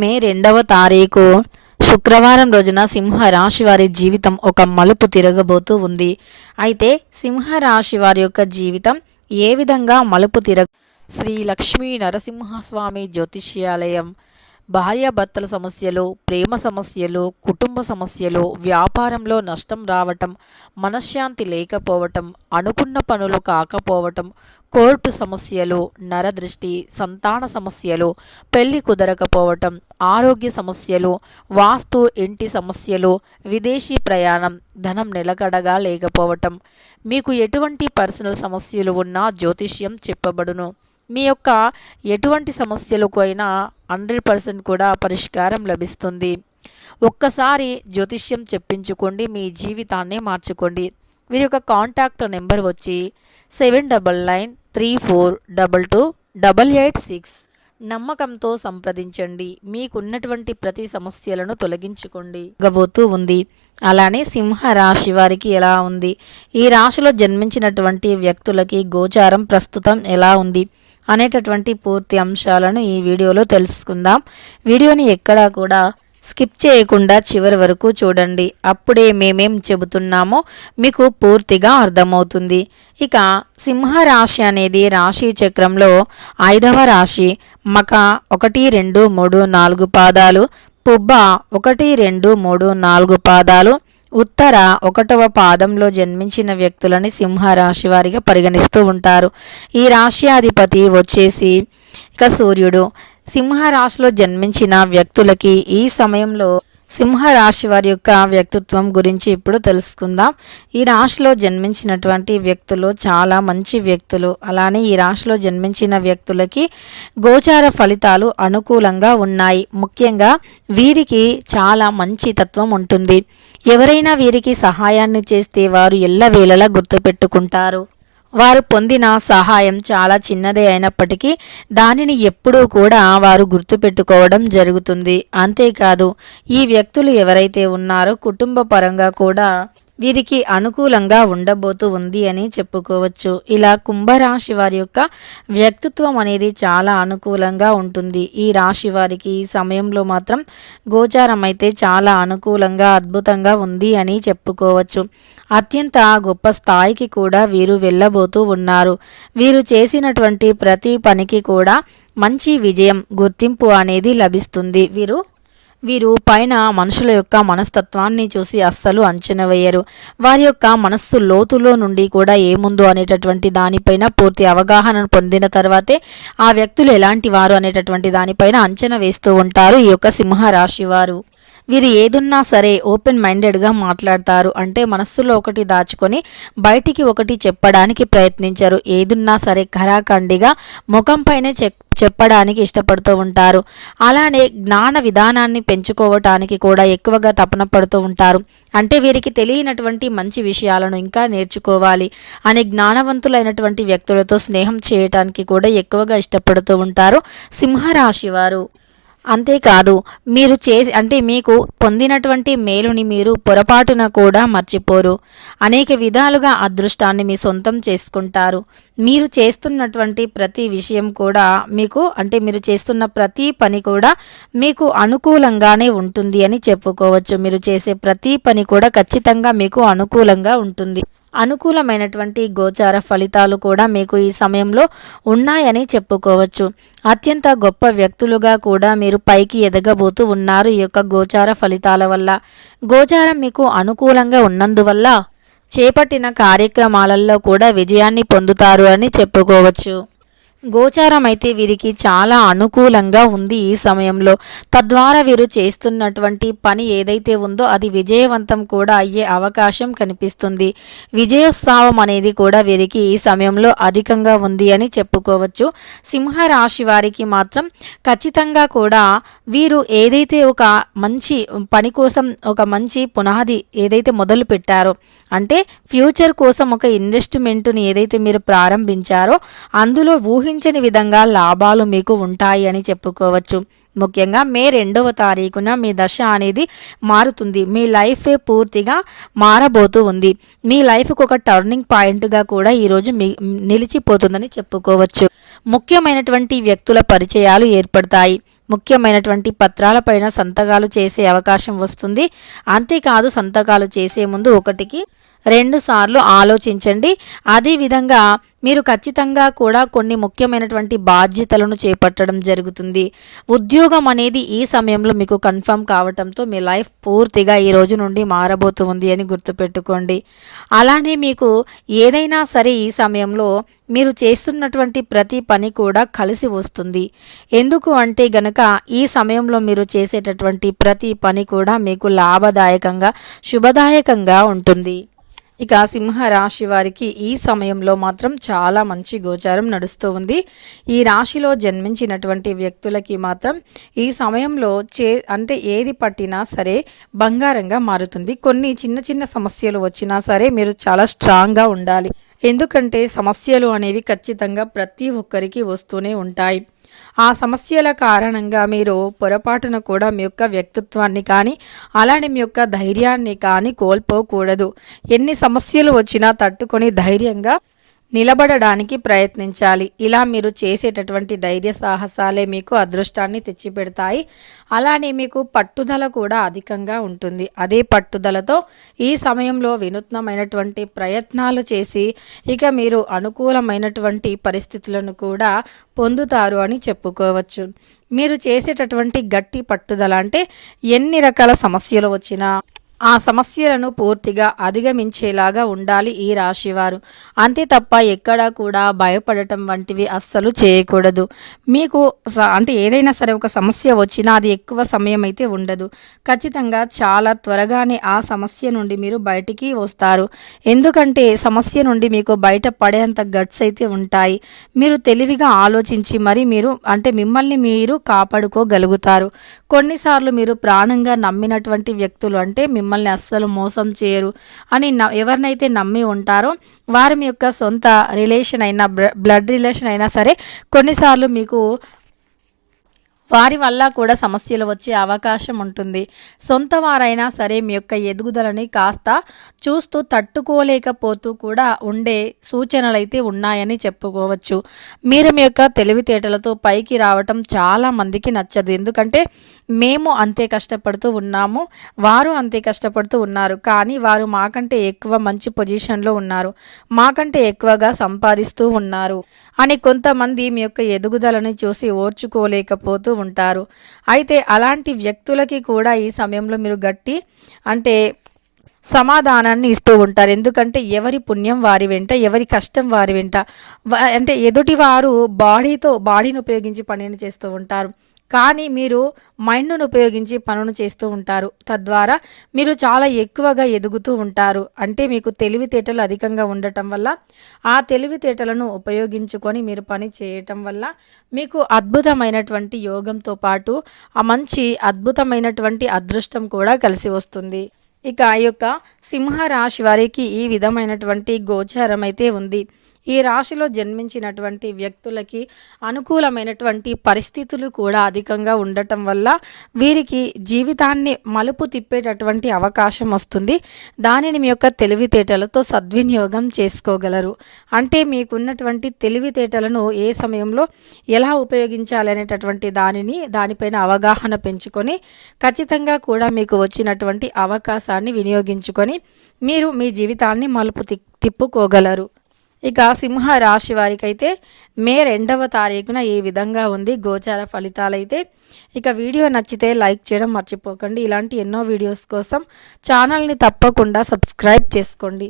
మే 2వ తారీఖు శుక్రవారం రోజున సింహరాశి వారి జీవితం ఒక మలుపు తిరగబోతూ ఉంది. అయితే సింహరాశి వారి యొక్క జీవితం ఏ విధంగా మలుపు శ్రీ లక్ష్మీ నరసింహస్వామి జ్యోతిష్యాలయం భార్యాభర్తల సమస్యలు, ప్రేమ సమస్యలు, కుటుంబ సమస్యలు, వ్యాపారంలో నష్టం రావటం, మనశ్శాంతి లేకపోవటం, అనుకున్న పనులు కాకపోవటం, కోర్టు సమస్యలు, నరదృష్టి, సంతాన సమస్యలు, పెళ్లి కుదరకపోవటం, ఆరోగ్య సమస్యలు, వాస్తు ఇంటి సమస్యలు, విదేశీ ప్రయాణం, ధనం నిలకడగా లేకపోవటం, మీకు ఎటువంటి పర్సనల్ సమస్యలు ఉన్నా జ్యోతిష్యం చెప్పబడును. మీ యొక్క ఎటువంటి సమస్యలకు అయినా 100% కూడా పరిష్కారం లభిస్తుంది. ఒక్కసారి జ్యోతిష్యం చెప్పించుకోండి, మీ జీవితాన్ని మార్చుకోండి. వీరి యొక్క కాంటాక్ట్ నెంబర్ వచ్చి 7993422886. నమ్మకంతో సంప్రదించండి, మీకున్నటువంటి ప్రతి సమస్యలను తొలగించుకోండి. గబోతూ ఉంది. అలానే సింహరాశి వారికి ఎలా ఉంది, ఈ రాశిలో జన్మించినటువంటి వ్యక్తులకి గోచారం ప్రస్తుతం ఎలా ఉంది అనేటటువంటి పూర్తి అంశాలను ఈ వీడియోలో తెలుసుకుందాం. వీడియోని ఎక్కడా కూడా స్కిప్ చేయకుండా చివరి వరకు చూడండి. అప్పుడే మేమేం చెబుతున్నామో మీకు పూర్తిగా అర్థమవుతుంది. ఇక సింహరాశి అనేది రాశి చక్రంలో 5వ రాశి. మక 1, 2, 3, 4 పాదాలు, పుబ్బ 1, 2, 3, 4 పాదాలు, ఉత్తర 1వ పాదంలో జన్మించిన వ్యక్తులని సింహరాశి వారిగా పరిగణిస్తూ ఉంటారు. ఈ రాశ్యాధిపతి వచ్చేసి ఇక సూర్యుడు. సింహరాశిలో జన్మించిన వ్యక్తులకి ఈ సమయంలో సింహరాశి వారి యొక్క వ్యక్తిత్వం గురించి ఇప్పుడు తెలుసుకుందాం. ఈ రాశిలో జన్మించినటువంటి వ్యక్తులు చాలా మంచి వ్యక్తులు. అలానే ఈ రాశిలో జన్మించిన వ్యక్తులకి గోచార ఫలితాలు అనుకూలంగా ఉన్నాయి. ముఖ్యంగా వీరికి చాలా మంచి తత్వం ఉంటుంది. ఎవరైనా వీరికి సహాయాన్ని చేస్తే వారు ఎల్లవేళలా గుర్తుపెట్టుకుంటారు. వారు పొందిన సహాయం చాలా చిన్నదే అయినప్పటికీ దానిని ఎప్పుడూ కూడా వారు గుర్తుపెట్టుకోవడం జరుగుతుంది. అంతేకాదు, ఈ వ్యక్తులు ఎవరైతే ఉన్నారో కుటుంబ పరంగా కూడా వీరికి అనుకూలంగా ఉండబోతూ ఉంది అని చెప్పుకోవచ్చు. ఇలా కుంభరాశి వారి యొక్క వ్యక్తిత్వం అనేది చాలా అనుకూలంగా ఉంటుంది. ఈ రాశి వారికి ఈ సమయంలో మాత్రం గోచారం అయితే చాలా అనుకూలంగా అద్భుతంగా ఉంది అని చెప్పుకోవచ్చు. అత్యంత గొప్ప స్థాయికి కూడా వీరు వెళ్ళబోతూ ఉన్నారు. వీరు చేసినటువంటి ప్రతి పనికి కూడా మంచి విజయం, గుర్తింపు అనేది లభిస్తుంది. వీరు పైన మనుషుల యొక్క మనస్తత్వాన్ని చూసి అస్సలు అంచనా వేయరు. వారి యొక్క మనస్సు లోతులో నుండి కూడా ఏముందో అనేటటువంటి దానిపైన పూర్తి అవగాహన పొందిన తర్వాతే ఆ వ్యక్తులు ఎలాంటి వారు అనేటటువంటి దానిపైన అంచనా వేస్తూ ఉంటారు ఈ యొక్క సింహరాశి వారు. వీరు ఏదున్నా సరే ఓపెన్ మైండెడ్గా మాట్లాడతారు. అంటే మనస్సులో ఒకటి దాచుకొని బయటికి ఒకటి చెప్పడానికి ప్రయత్నించరు. ఏదున్నా సరే ఖరాఖండిగా ముఖంపైనే చెప్పడానికి ఇష్టపడుతూ ఉంటారు. అలానే జ్ఞాన విధానాన్ని పెంచుకోవటానికి కూడా ఎక్కువగా తపన పడుతూ ఉంటారు. అంటే వీరికి తెలియనటువంటి మంచి విషయాలను ఇంకా నేర్చుకోవాలి అనే జ్ఞానవంతులైనటువంటి వ్యక్తులతో స్నేహం చేయటానికి కూడా ఎక్కువగా ఇష్టపడుతూ ఉంటారు సింహరాశి వారు. అంతేకాదు, మీరు మీకు పొందినటువంటి మేలుని మీరు పొరపాటున కూడా మర్చిపోరు. అనేక విధాలుగా అదృష్టాన్ని మీ సొంతం చేసుకుంటారు. మీరు చేస్తున్నటువంటి ప్రతి విషయం కూడా మీరు చేస్తున్న ప్రతి పని కూడా మీకు అనుకూలంగానే ఉంటుంది అని చెప్పుకోవచ్చు. మీరు చేసే ప్రతి పని కూడా ఖచ్చితంగా మీకు అనుకూలంగా ఉంటుంది. అనుకూలమైనటువంటి గోచార ఫలితాలు కూడా మీకు ఈ సమయంలో ఉన్నాయని చెప్పుకోవచ్చు. అత్యంత గొప్ప వ్యక్తులుగా కూడా మీరు పైకి ఎదగబోతూ ఉన్నారు ఈ యొక్క గోచార ఫలితాల వల్ల. గోచారం మీకు అనుకూలంగా ఉన్నందువల్ల చేపట్టిన కార్యక్రమాలలో కూడా విజయాన్ని పొందుతారు అని చెప్పుకోవచ్చు. గోచారం అయితే వీరికి చాలా అనుకూలంగా ఉంది ఈ సమయంలో. తద్వారా వీరు చేస్తున్నటువంటి పని ఏదైతే ఉందో అది విజయవంతం కూడా అయ్యే అవకాశం కనిపిస్తుంది. విజయోత్సవం అనేది కూడా వీరికి ఈ సమయంలో అధికంగా ఉంది అని చెప్పుకోవచ్చు. సింహరాశి వారికి మాత్రం ఖచ్చితంగా కూడా వీరు ఏదైతే ఒక మంచి పని కోసం ఒక మంచి పునాది ఏదైతే మొదలు పెట్టారో, అంటే ఫ్యూచర్ కోసం ఒక ఇన్వెస్ట్మెంట్ని ఏదైతే మీరు ప్రారంభించారో అందులో ఊహించని విధంగా లాభాలు మీకు ఉంటాయి అని చెప్పుకోవచ్చు. ముఖ్యంగా మే 2వ తారీఖున మీ దశ అనేది మారుతుంది. మీ లైఫే పూర్తిగా మారబోతూ ఉంది. మీ లైఫ్కు ఒక టర్నింగ్ పాయింట్గా కూడా ఈరోజు నిలిచిపోతుందని చెప్పుకోవచ్చు. ముఖ్యమైనటువంటి వ్యక్తుల పరిచయాలు ఏర్పడతాయి. ముఖ్యమైనటువంటి పత్రాలపైన సంతకాలు చేసే అవకాశం వస్తుంది. అంతేకాదు సంతకాలు చేసే ముందు 1కి 2 సార్లు ఆలోచించండి. అదేవిధంగా మీరు ఖచ్చితంగా కూడా కొన్ని ముఖ్యమైనటువంటి బాధ్యతలను చేపట్టడం జరుగుతుంది. ఉద్యోగం అనేది ఈ సమయంలో మీకు కన్ఫర్మ్ కావటంతో మీ లైఫ్ పూర్తిగా ఈ రోజు నుండి మారబోతుంది అని గుర్తుపెట్టుకోండి. అలానే మీకు ఏదైనా సరే ఈ సమయంలో మీరు చేస్తున్నటువంటి ప్రతి పని కూడా కలిసి వస్తుంది. ఎందుకు అంటే గనక ఈ సమయంలో మీరు చేసేటటువంటి ప్రతి పని కూడా మీకు లాభదాయకంగా శుభదాయకంగా ఉంటుంది. ఇక సింహరాశి వారికి ఈ సమయంలో మాత్రం చాలా మంచి గోచారం నడుస్తూ ఉంది. ఈ రాశిలో జన్మించినటువంటి వ్యక్తులకి మాత్రం ఈ సమయంలో అంటే ఏది పట్టినా సరే బంగారంగా మారుతుంది. కొన్ని చిన్న చిన్న సమస్యలు వచ్చినా సరే మీరు చాలా స్ట్రాంగ్గా ఉండాలి. ఎందుకంటే సమస్యలు అనేవి ఖచ్చితంగా ప్రతి ఒక్కరికి వస్తూనే ఉంటాయి. ఆ సమస్యల కారణంగా మీరు పొరపాటున కూడా మీ యొక్క వ్యక్తిత్వాన్ని కానీ అలానే మీ యొక్క ధైర్యాన్ని కానీ కోల్పోకూడదు. ఎన్ని సమస్యలు వచ్చినా తట్టుకొని ధైర్యంగా నిలబడడానికి ప్రయత్నించాలి. ఇలా మీరు చేసేటటువంటి ధైర్య సాహసాలే మీకు అదృష్టాన్ని తెచ్చిపెడతాయి. అలానే మీకు పట్టుదల కూడా అధికంగా ఉంటుంది. అదే పట్టుదలతో ఈ సమయంలో వినూత్నమైనటువంటి ప్రయత్నాలు చేసి ఇక మీరు అనుకూలమైనటువంటి పరిస్థితులను కూడా పొందుతారు అని చెప్పుకోవచ్చు. మీరు చేసేటటువంటి గట్టి పట్టుదల అంటే ఎన్ని రకాల సమస్యలు వచ్చినా ఆ సమస్యలను పూర్తిగా అధిగమించేలాగా ఉండాలి ఈ రాశివారు. అంతే తప్ప ఎక్కడా కూడా భయపడటం వంటివి అస్సలు చేయకూడదు. మీకు అంటే ఏదైనా సరే ఒక సమస్య వచ్చినా అది ఎక్కువ సమయం అయితే ఉండదు. ఖచ్చితంగా చాలా త్వరగానే ఆ సమస్య నుండి మీరు బయటికి వస్తారు. ఎందుకంటే సమస్య నుండి మీకు బయట పడేంత గట్స్ అయితే ఉంటాయి. మీరు తెలివిగా ఆలోచించి మరి మీరు అంటే మిమ్మల్ని మీరు కాపాడుకోగలుగుతారు. కొన్నిసార్లు మీరు ప్రాణంగా నమ్మినటువంటి వ్యక్తులు అంటే మిమ్మల్ని అస్సలు మోసం చేయరు అని ఎవరినైతే నమ్మి ఉంటారో వారి మీ యొక్క సొంత రిలేషన్ అయినా బ్లడ్ రిలేషన్ అయినా సరే కొన్నిసార్లు మీకు వారి వల్ల కూడా సమస్యలు వచ్చే అవకాశం ఉంటుంది. సొంత వారైనా సరే మీ యొక్క ఎదుగుదలని కాస్త చూస్తూ తట్టుకోలేకపోతూ కూడా ఉండే సూచనలు అయితే ఉన్నాయని చెప్పుకోవచ్చు. మీరు మీ యొక్క తెలివితేటలతో పైకి రావటం చాలా మందికి నచ్చదు. ఎందుకంటే మేము అంతే కష్టపడుతూ ఉన్నాము, వారు అంతే కష్టపడుతూ ఉన్నారు, కానీ వారు మాకంటే ఎక్కువ మంచి పొజిషన్లో ఉన్నారు, మాకంటే ఎక్కువగా సంపాదిస్తూ ఉన్నారు అని కొంతమంది మీ యొక్క ఎదుగుదలని చూసి ఓర్చుకోలేకపోతూ ఉంటారు. అయితే అలాంటి వ్యక్తులకి కూడా ఈ సమయంలో మీరు గట్టి అంటే సమాధానాన్ని ఇస్తూ ఉంటారు. ఎందుకంటే ఎవరి పుణ్యం వారి వెంట, ఎవరి కష్టం వారి వెంట. అంటే ఎదుటివారు బాడీని ఉపయోగించి పనిని చేస్తూ ఉంటారు, కానీ మీరు మైండ్ను ఉపయోగించి పనులు చేస్తూ ఉంటారు. తద్వారా మీరు చాలా ఎక్కువగా ఎదుగుతూ ఉంటారు. అంటే మీకు తెలివితేటలు అధికంగా ఉండటం వల్ల ఆ తెలివితేటలను ఉపయోగించుకొని మీరు పని చేయటం వల్ల మీకు అద్భుతమైనటువంటి యోగంతో పాటు ఆ మంచి అద్భుతమైనటువంటి అదృష్టం కూడా కలిసి వస్తుంది. ఇక ఈ యొక్క సింహరాశి వారికి ఈ విధమైనటువంటి గోచారం అయితే ఉంది. ఈ రాశిలో జన్మించినటువంటి వ్యక్తులకి అనుకూలమైనటువంటి పరిస్థితులు కూడా అధికంగా ఉండటం వల్ల వీరికి జీవితాన్ని మలుపు తిప్పేటటువంటి అవకాశం వస్తుంది. దానిని మీ యొక్క తెలివితేటలతో సద్వినియోగం చేసుకోగలరు. అంటే మీకున్నటువంటి తెలివితేటలను ఏ సమయంలో ఎలా ఉపయోగించాలి అనేటటువంటి దానిపైన అవగాహన పెంచుకొని ఖచ్చితంగా కూడా మీకు వచ్చినటువంటి అవకాశాన్ని వినియోగించుకొని మీరు మీ జీవితాన్ని మలుపు తిప్పుకోగలరు. ఇక సింహ రాశి వారికి అయితే మే 2వ తారీఖున ఈ విధంగా ఉంది గోచార ఫలితాలైతే. ఇక వీడియో నచ్చితే లైక్ చేయడం మర్చిపోకండి. ఇలాంటి ఎన్నో వీడియోస్ కోసం ఛానల్ని తప్పకుండా సబ్స్క్రైబ్ చేసుకోండి.